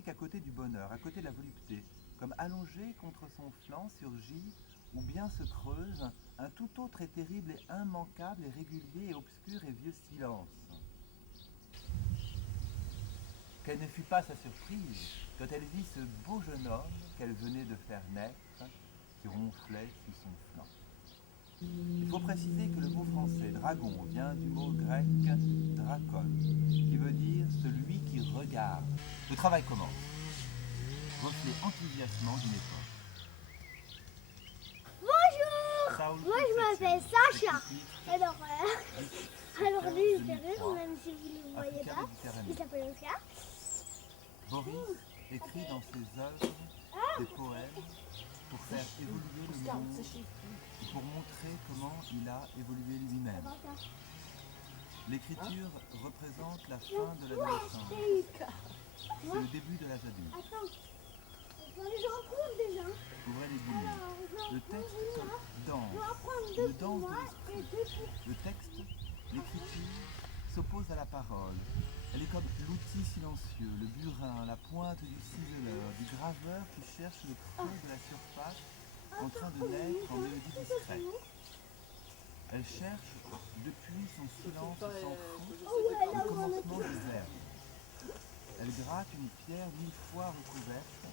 ainsi qu'à côté du bonheur, à côté de la volupté, comme allongé contre son flanc surgit, ou bien se creuse, un tout autre et terrible et immanquable et régulier et obscur et vieux silence. Quelle ne fut pas sa surprise quand elle vit ce beau jeune homme qu'elle venait de faire naître, qui ronflait sous son flanc. Il faut préciser que le mot français dragon vient du mot grec drakon, qui veut dire celui qui regarde. Le travail commence. Reflet enthousiasmant d'une époque. Bonjour. Moi je m'appelle Sacha. Alors lui il fait rire, même si vous ne le voyez pas. Il s'appelle Oscar. Boris écrit dans ses œuvres des poèmes pour faire évoluer le monde et pour montrer comment il a évolué lui-même. L'écriture représente la fin de l'adolescence. C'est le début de l'âge adulte. Ouvrez les guillemets. Le texte danse, une danse de l'esprit. Le texte, l'écriture, s'oppose à la parole. Elle est comme l'outil silencieux, le burin, la pointe du ciseleur, du graveur qui cherche le creux de la surface en train de naître en mélodie discrète. Elle cherche, depuis son silence sans fond, le commencement du verbe. Elle gratte une pierre 1000 fois recouverte.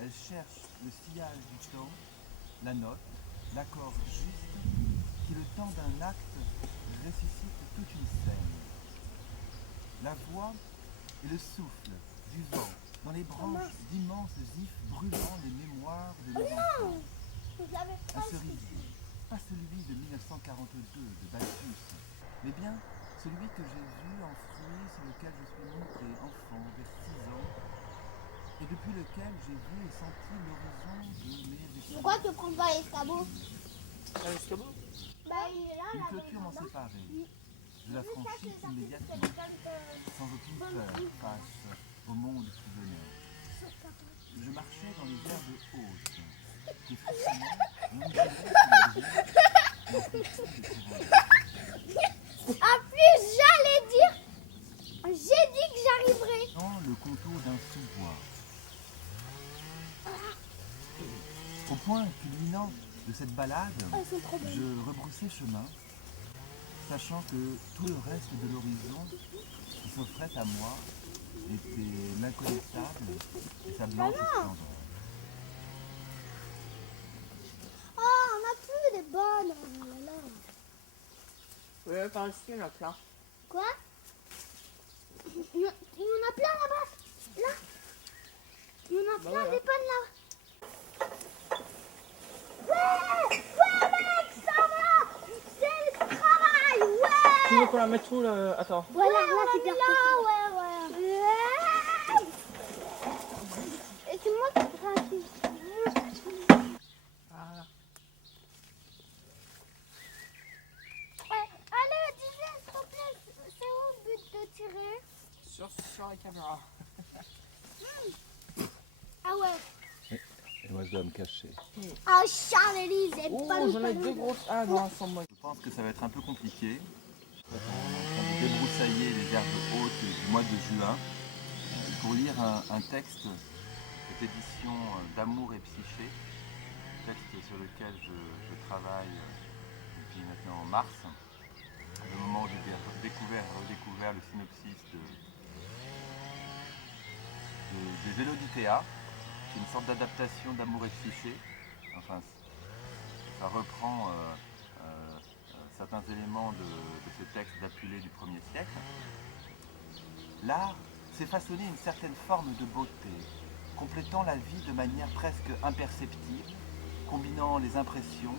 Elle cherche le sillage du temps, la note, l'accord juste, qui le temps d'un acte ressuscite toute une scène. La voix est le souffle du vent dans les branches d'immenses ifs brûlant les mémoires de nos enfants. Un cerisier, pas celui de 1942 de Balthus, mais bien celui que j'ai vu en fruit sur lequel je suis monté enfant vers 6 ans et depuis lequel j'ai vu et senti l'horizon de mes expériences. Pourquoi tu prends pas l'escabeau? L'escabeau? Bah il est là. Une clôture m'en séparait. Je la franchis immédiatement, sans aucune peur face au monde qui venait. Je marchais dans les herbes hautes, qui frissonnaient, ondulaient sous le brise, et frissaient de courants. En plus j'allais dire, j'ai dit que j'arriverais. Dans le contour d'un sous-bois. Au point culminant de cette balade, je rebroussais chemin, sachant que tout le reste de l'horizon qui s'offrait à moi était l'inconnaissable et sa blanche splendeur. Oh, on a plus des bonnes. Oh là là. Ouais, par ici, il y en a plein. Quoi? Il y en a plein là-bas. Là. Il y en a plein des bonnes là. Ouais, mec, ça va. C'est le travail, ouais. Tu veux qu'on la mette où là? Attends. Voilà, là c'est bien. Ouais. Et c'est moi qui gratte. Voilà. Ouais. Allez, disais, s'il te plaît, c'est où le but de tirer? Sur la caméra. Ah ouais. Et moi je dois me cacher. Ah, Charles-Élise, c'est Oh, pas j'en ai deux grosses. Ah non, elles sont bonnes. Je pense que ça va être un peu compliqué. On est en train de débroussailler les herbes hautes du mois de juin pour lire un texte, cette édition d'Amour et Psyché, texte sur lequel je travaille depuis maintenant mars, le moment où j'ai redécouvert le synopsis des Vélodicea, qui est une sorte d'adaptation d'Amour et Psyché. Enfin, ça reprend certains éléments de ce texte d'Apulée du 1er siècle. L'art, c'est façonner une certaine forme de beauté, complétant la vie de manière presque imperceptible, combinant les impressions,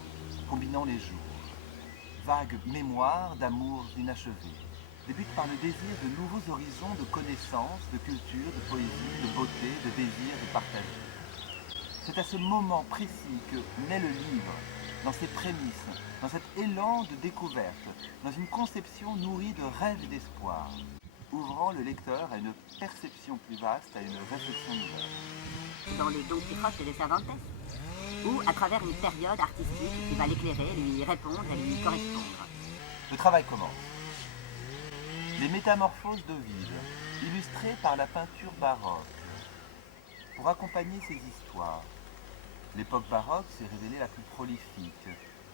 combinant les jours. Vague mémoire d'amours inachevés, débute par le désir de nouveaux horizons de connaissances, de culture, de poésie, de beauté, de désir de partager. C'est à ce moment précis que naît le livre, dans ses prémices, dans cet élan de découverte, dans une conception nourrie de rêves et d'espoir, ouvrant le lecteur à une perception plus vaste, à une réflexion nouvelle. Dans les Don Quichotte et les Cervantes, ou à travers une période artistique qui va l'éclairer, lui répondre et lui correspondre. Le travail commence. Les métamorphoses d'Ovide, illustrées par la peinture baroque, pour accompagner ces histoires. L'époque baroque s'est révélée la plus prolifique,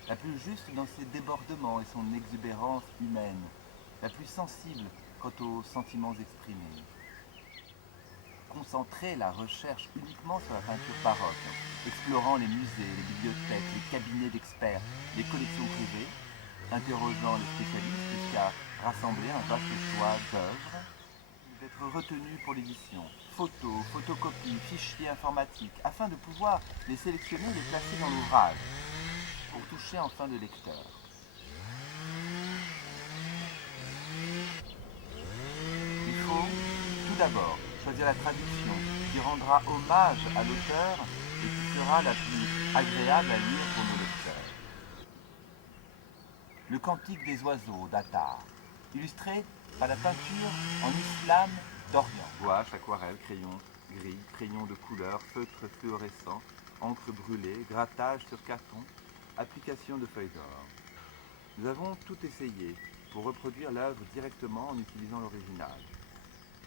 la plus juste dans ses débordements et son exubérance humaine, la plus sensible quant aux sentiments exprimés. Concentrer la recherche uniquement sur la peinture baroque, explorant les musées, les bibliothèques, les cabinets d'experts, les collections privées, interrogeant les spécialistes jusqu'à rassembler un vaste choix d'œuvres, d'être retenu pour l'édition, photos, photocopies, fichiers informatiques, afin de pouvoir les sélectionner et les placer dans l'ouvrage, pour toucher enfin le lecteur. Il faut, tout d'abord, choisir la traduction qui rendra hommage à l'auteur et qui sera la plus agréable à lire pour nos lecteurs. Le Cantique des oiseaux d'Attar, illustré par la peinture en islam d'Orient. Gouache, aquarelle, crayon gris, crayon de couleur, feutre fluorescent, encre brûlée, grattage sur carton, application de feuilles d'or. Nous avons tout essayé pour reproduire l'œuvre directement en utilisant l'original.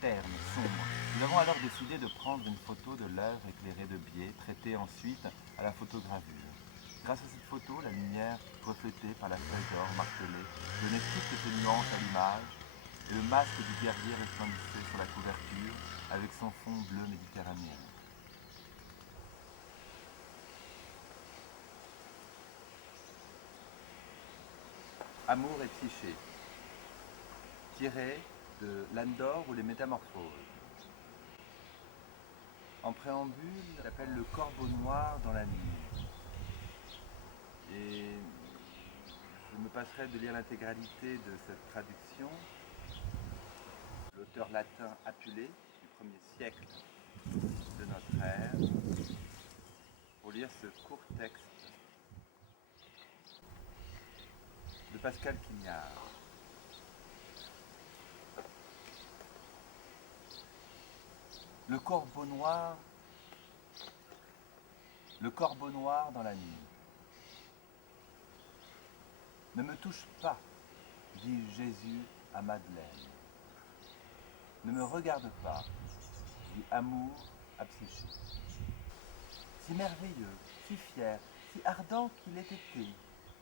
Terne, sombre. Nous avons alors décidé de prendre une photo de l'œuvre éclairée de biais, traitée ensuite à la photogravure. Grâce à cette photo, la lumière reflétée par la feuille d'or martelée donnait toutes ses nuances à l'image, et le masque du guerrier resplendissait sur la couverture avec son fond bleu méditerranéen. Amour et psyché, tiré de Landor ou les Métamorphoses. En préambule, il s'appelle Le Corbeau Noir dans la nuit. Et je me passerai de lire l'intégralité de cette traduction. L'auteur latin Apulée, du 1er siècle de notre ère, pour lire ce court texte de Pascal Quignard. Le corbeau noir dans la nuit. Ne me touche pas, dit Jésus à Madeleine. Ne me regarde pas, dit Amour à Psyché. Si merveilleux, si fier, si ardent qu'il ait été,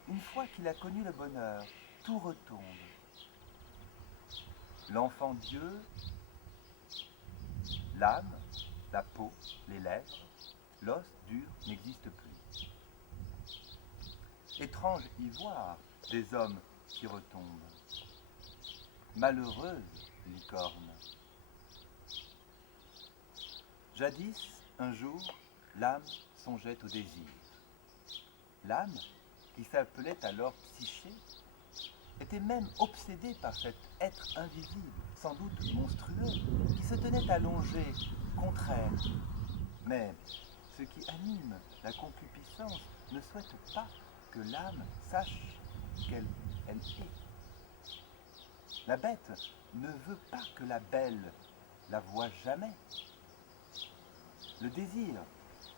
une fois qu'il a connu le bonheur, tout retombe. L'enfant Dieu, l'âme, la peau, les lèvres, l'os dur n'existe plus. Étrange ivoire des hommes qui retombent. Malheureuse licorne. Jadis, un jour, l'âme songeait au désir. L'âme, qui s'appelait alors Psyché, était même obsédée par cet être invisible, sans doute monstrueux, qui se tenait allongé contre elle. Mais ce qui anime la concupiscence ne souhaite pas que l'âme sache qu'elle est. La bête ne veut pas que la belle la voie jamais. Le désir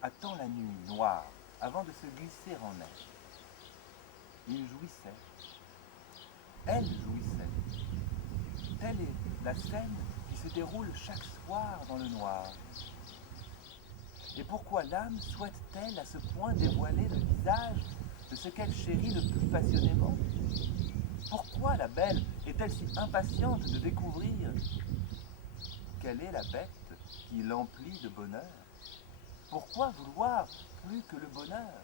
attend la nuit noire avant de se glisser en elle. Il jouissait. Elle jouissait. Telle est la scène qui se déroule chaque soir dans le noir. Et pourquoi l'âme souhaite-t-elle à ce point dévoiler le visage de ce qu'elle chérit le plus passionnément? Pourquoi la belle est-elle si impatiente de découvrir quelle est la bête qui l'emplit de bonheur? Pourquoi vouloir plus que le bonheur?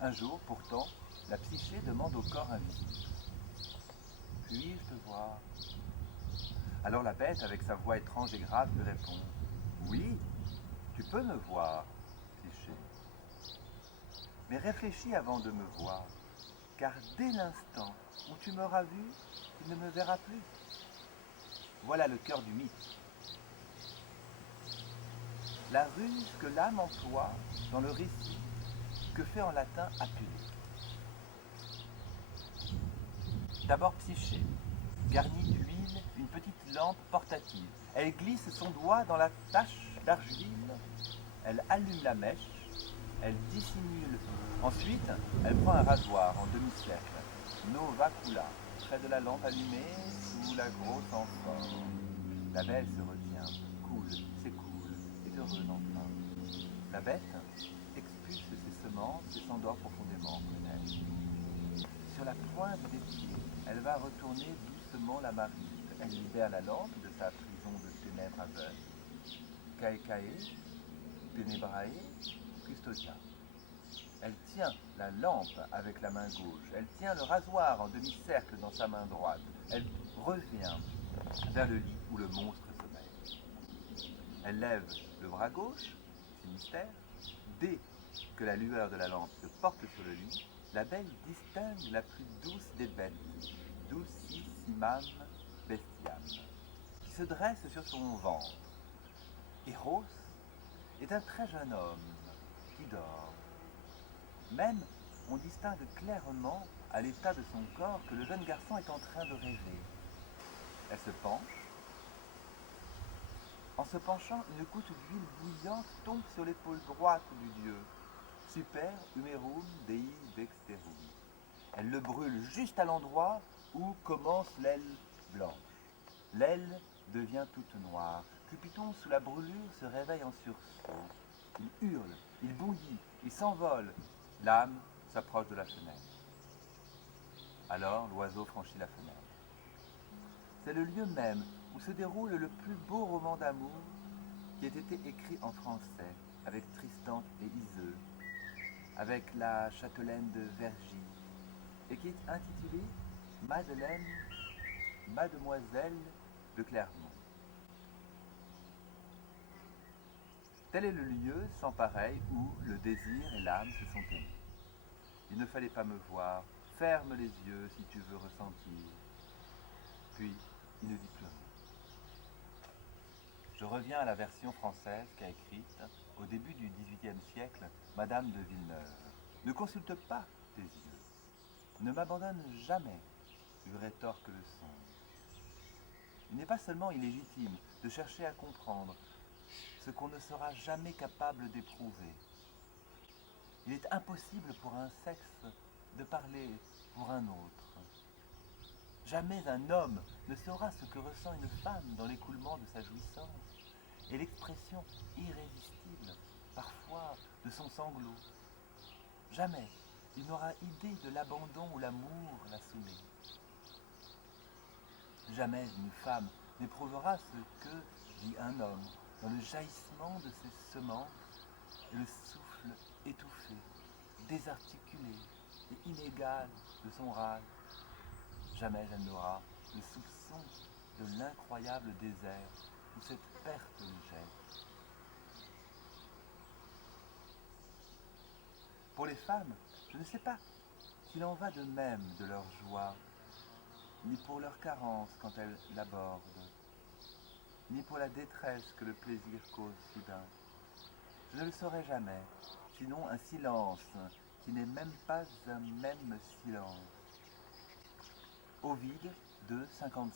Un jour, pourtant, la psyché demande au corps invisible. Puis-je te voir? Alors la bête, avec sa voix étrange et grave, lui répond. Oui, tu peux me voir, psyché. Mais réfléchis avant de me voir, car dès l'instant où tu m'auras vu, tu ne me verras plus. Voilà le cœur du mythe. La ruse que l'âme emploie dans le récit que fait en latin Apulée. D'abord Psyché, garnie d'huile, une petite lampe portative. Elle glisse son doigt dans la tache d'argile, elle allume la mèche, elle dissimule. Ensuite, elle prend un rasoir en demi-cercle, novacula, près de la lampe allumée, sous la grosse amphore. La belle se retient, coule, s'écoule, et heureuse enfin. La bête expulse ses semences et s'endort profondément près d'elle. Sur la pointe des pieds, elle va retourner doucement la marmite. Elle libère la lampe de sa prison de ténèbres aveugles. Caecae, Tenebrae, Custodia. Elle tient la lampe avec la main gauche. Elle tient le rasoir en demi-cercle dans sa main droite. Elle revient vers le lit où le monstre sommeille. Elle lève le bras gauche, Finistère. Dès que la lueur de la lampe se porte sur le lit, la belle distingue la plus douce des bêtes, Dulcissimam bestiam, qui se dresse sur son ventre. Eros est un très jeune homme qui dort. Même, on distingue clairement à l'état de son corps que le jeune garçon est en train de rêver. Elle se penche. En se penchant, une goutte d'huile bouillante tombe sur l'épaule droite du dieu. Super humerum dei dexterum. Elle le brûle juste à l'endroit où commence l'aile blanche. L'aile devient toute noire. Cupidon, sous la brûlure, se réveille en sursaut. Il hurle, il bondit, il s'envole. L'âme s'approche de la fenêtre. Alors l'oiseau franchit la fenêtre. C'est le lieu même où se déroule le plus beau roman d'amour qui ait été écrit en français, avec Tristan et Iseux, avec la châtelaine de Vergy, et qui est intitulé Mademoiselle de Clermont. Tel est le lieu sans pareil où le désir et l'âme se sont aimés. Il ne fallait pas me voir, ferme les yeux si tu veux ressentir. Puis, il ne dit plus rien. Je reviens à la version française qu'a écrite, au début du XVIIIe siècle, Madame de Villeneuve. Ne consulte pas tes yeux. Ne m'abandonne jamais, lui rétorque le songe. Il n'est pas seulement illégitime de chercher à comprendre ce qu'on ne sera jamais capable d'éprouver. Il est impossible pour un sexe de parler pour un autre. Jamais un homme ne saura ce que ressent une femme dans l'écoulement de sa jouissance et l'expression irrésistible, parfois, de son sanglot. Jamais il n'aura idée de l'abandon où l'amour la soumet. Jamais une femme n'éprouvera ce que dit un homme dans le jaillissement de ses semences et le souffle étouffé, désarticulé et inégal de son râle. Jamais elle n'aura le soupçon de l'incroyable désert où cette perte le jette. Pour les femmes, je ne sais pas s'il en va de même de leur joie, ni pour leur carence quand elles l'abordent, ni pour la détresse que le plaisir cause soudain. Je ne le saurai jamais, sinon un silence qui n'est même pas un même silence. Ovide 2,57.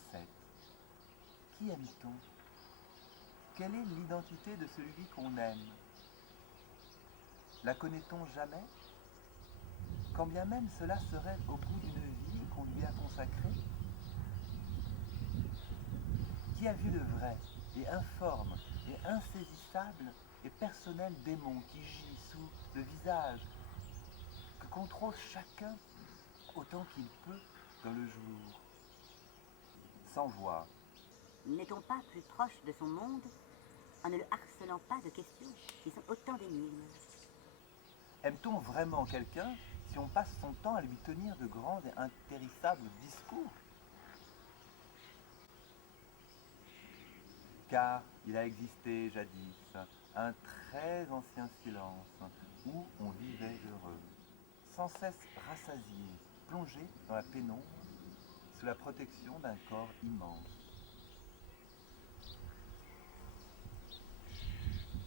Qui aime-t-on? Quelle est l'identité de celui qu'on aime? La connaît-on jamais? Quand bien même cela serait au bout d'une vie qu'on lui a consacrée? Qui a vu le vrai et informe et insaisissable et personnel démon qui gît sous le visage que contrôle chacun autant qu'il peut dans le jour, sans voix? N'est-on pas plus proche de son monde en ne le harcelant pas de questions qui sont autant d'énigmes? Aime-t-on vraiment quelqu'un si on passe son temps à lui tenir de grands et intérissables discours? Car il a existé jadis un très ancien silence où on vivait heureux, sans cesse rassasié, plongé dans la pénombre, sous la protection d'un corps immense.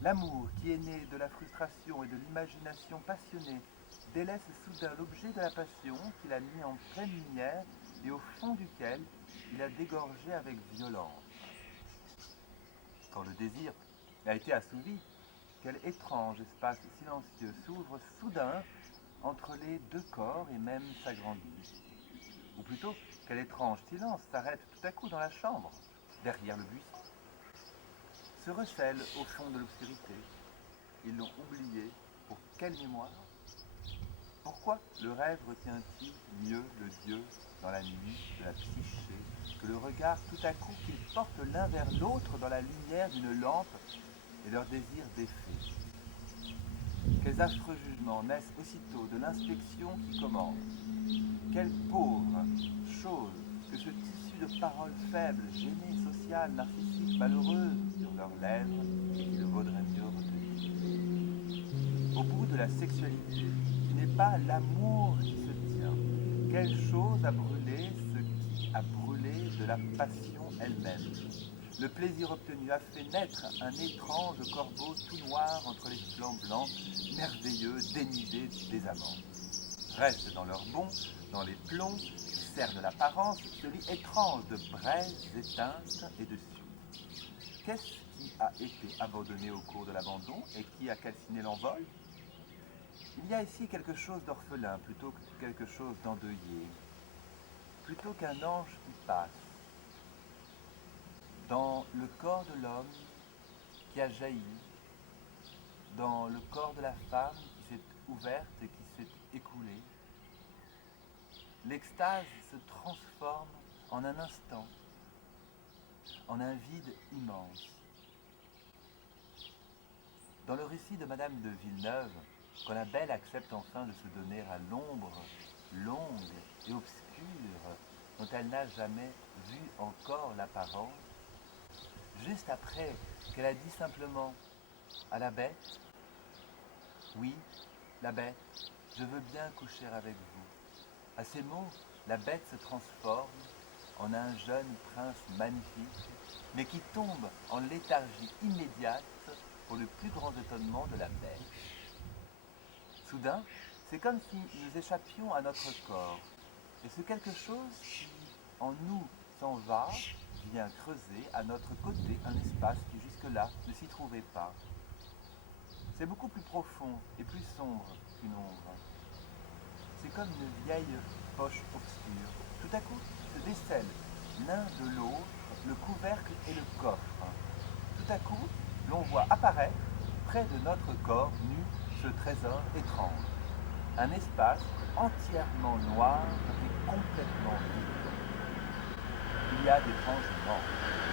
L'amour qui est né de la frustration et de l'imagination passionnée délaisse soudain l'objet de la passion qu'il a mis en pleine lumière et au fond duquel il a dégorgé avec violence. Quand le désir a été assouvi, quel étrange espace silencieux s'ouvre soudain entre les deux corps et même s'agrandit. Ou plutôt, quel étrange silence s'arrête tout à coup dans la chambre, derrière le buisson. se recèlent au fond de l'obscurité. Ils l'ont oublié. Pour quelle mémoire? Pourquoi le rêve retient-il mieux le Dieu dans la nuit de la psyché que le regard tout à coup qu'ils portent l'un vers l'autre dans la lumière d'une lampe et leur désir défait? Quels affreux jugements naissent aussitôt de l'inspection qui commence? Quelle pauvre chose que ce tissu de paroles faibles, gênées, sociales, narcissiques, malheureuses sur leurs lèvres et qu'il vaudrait mieux retenir. Au bout de la sexualité, qui n'est pas l'amour qui se tient, quelle chose a brûlé ce qui a brûlé de la passion elle-même? Le plaisir obtenu a fait naître un étrange corbeau tout noir entre les flancs blancs, merveilleux, dénudé des amants. Reste dans leur bond, dans les plombs, qui cernent l'apparence, ce lit étrange de braises éteintes et de suie. Qu'est-ce qui a été abandonné au cours de l'abandon et qui a calciné l'envol? Il y a ici quelque chose d'orphelin plutôt que quelque chose d'endeuillé, plutôt qu'un ange qui passe. Dans le corps de l'homme qui a jailli, dans le corps de la femme qui s'est ouverte et qui s'est écoulée, l'extase se transforme en un instant, en un vide immense. Dans le récit de Madame de Villeneuve, quand la belle accepte enfin de se donner à l'ombre longue et obscure dont elle n'a jamais vu encore l'apparence, juste après qu'elle a dit simplement à la bête, « Oui, la bête, je veux bien coucher avec vous ». À ces mots, la bête se transforme en un jeune prince magnifique, mais qui tombe en léthargie immédiate pour le plus grand étonnement de la bête. Soudain, c'est comme si nous échappions à notre corps, et ce quelque chose qui, en nous, s'en va, vient creuser à notre côté un espace qui jusque-là ne s'y trouvait pas. C'est beaucoup plus profond et plus sombre qu'une ombre. C'est comme une vieille poche obscure. Tout à coup, se décèlent l'un de l'autre le couvercle et le coffre. Tout à coup, l'on voit apparaître, près de notre corps nu, ce trésor étrange. Un espace entièrement noir et complètement vide. Il y a d'étranges morts.